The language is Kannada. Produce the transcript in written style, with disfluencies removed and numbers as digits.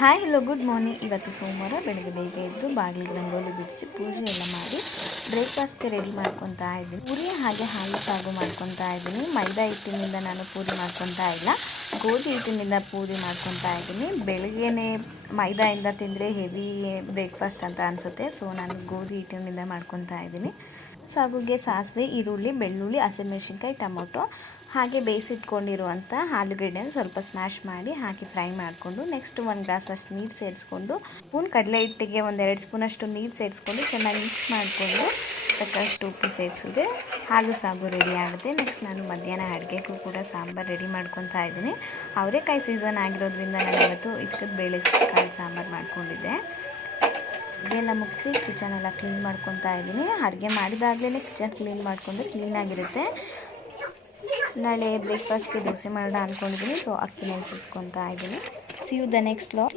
Hi hello good morning. ಇವತ್ತು ಸೋಮವಾರ ಬೆಳಗ್ಗೆ ಬೇಗ ಎದ್ದು ಬಾಗಿಲಿಗೆ ರಂಗೋಲಿ ಬಿಡಿಸಿ ಪೂಜೆ ಎಲ್ಲ ಮಾಡಿ ಬ್ರೇಕ್ಫಾಸ್ಟ್ಗೆ ರೆಡಿ ಮಾಡ್ಕೊತಾ ಇದ್ದೀನಿ. ಪೂರಿ ಹಾಗೆ ಹಾಲು ಸಾಗು ಮಾಡ್ಕೊತಾ ಇದ್ದೀನಿ. ಮೈದಾ ಹಿಟ್ಟಿನಿಂದ ನಾನು ಪೂರಿ ಮಾಡ್ಕೊತಾ ಇಲ್ಲ, ಗೋಧಿ ಹಿಟ್ಟಿನಿಂದ ಪೂರಿ ಮಾಡ್ಕೊತಾ ಇದ್ದೀನಿ. ಬೆಳಗ್ಗೆನೇ ಮೈದಾಯಿಂದ ತಿಂದರೆ ಹೆವಿ ಬ್ರೇಕ್ಫಾಸ್ಟ್ ಅಂತ ಅನಿಸುತ್ತೆ, ಸೊ ನಾನು ಗೋಧಿ ಹಿಟ್ಟಿನಿಂದ ಮಾಡ್ಕೊತಾ ಇದ್ದೀನಿ. ಸಾಗುಗೆ ಸಾಸಿವೆ, ಈರುಳ್ಳಿ, ಬೆಳ್ಳುಳ್ಳಿ, ಹಸಿಮೆಣಸಿನ್ಕಾಯಿ, ಟೊಮೊಟೊ ಹಾಗೆ ಬೇಯಿಸಿಟ್ಕೊಂಡಿರುವಂಥ ಆಲೂಗೆಡ್ಡೆನ ಸ್ವಲ್ಪ ಸ್ಮ್ಯಾಶ್ ಮಾಡಿ ಹಾಕಿ ಫ್ರೈ ಮಾಡಿಕೊಂಡು, ನೆಕ್ಸ್ಟ್ 1 ಗ್ಲಾಸಷ್ಟು ನೀರು ಸೇರಿಸ್ಕೊಂಡು, ಕಡಲೆ ಹಿಟ್ಟಿಗೆ 1-2 ಸ್ಪೂನಷ್ಟು ನೀರು ಸೇರಿಸ್ಕೊಂಡು ಚೆನ್ನಾಗಿ ಮಿಕ್ಸ್ ಮಾಡಿಕೊಂಡು ತಕ್ಕಷ್ಟು ಉಪ್ಪು ಸೇರಿಸಿದ್ರೆ ಹಾಲು ಸಾಗು ರೆಡಿ ಆಗುತ್ತೆ. ನೆಕ್ಸ್ಟ್ ನಾನು ಮಧ್ಯಾಹ್ನ ಅಡುಗೆಗೂ ಕೂಡ ಸಾಂಬಾರು ರೆಡಿ ಮಾಡ್ಕೊತಾ ಇದ್ದೀನಿ. ಅವರೆಕಾಯಿ ಸೀಸನ್ ಆಗಿರೋದ್ರಿಂದ ನಾನು ಇವತ್ತು ಇದಕ್ಕೆ ಬೇಳೆಕಾಳು ಸಾಂಬಾರು ಮಾಡ್ಕೊಂಡಿದ್ದೆ. ಅಡುಗೆಲ್ಲ ಮುಗಿಸಿ ಕಿಚನ್ ಎಲ್ಲ ಕ್ಲೀನ್ ಮಾಡ್ಕೊತಾ ಇದ್ದೀನಿ. ಅಡುಗೆ ಮಾಡಿದಾಗಲೇ ಕಿಚನ್ ಕ್ಲೀನ್ ಮಾಡಿಕೊಂಡ್ರೆ ಕ್ಲೀನಾಗಿರುತ್ತೆ. ನಾಳೆ ಬ್ರೇಕ್ಫಾಸ್ಟ್ಗೆ ದೋಸೆ ಮಾಡೋಣ ಅಂದ್ಕೊಂಡಿದ್ದೀನಿ, ಸೊ ಅಕ್ಕಿ ನೆನೆಸಿಟ್ಕೊತಾ ಇದ್ದೀನಿ. See you the next vlog.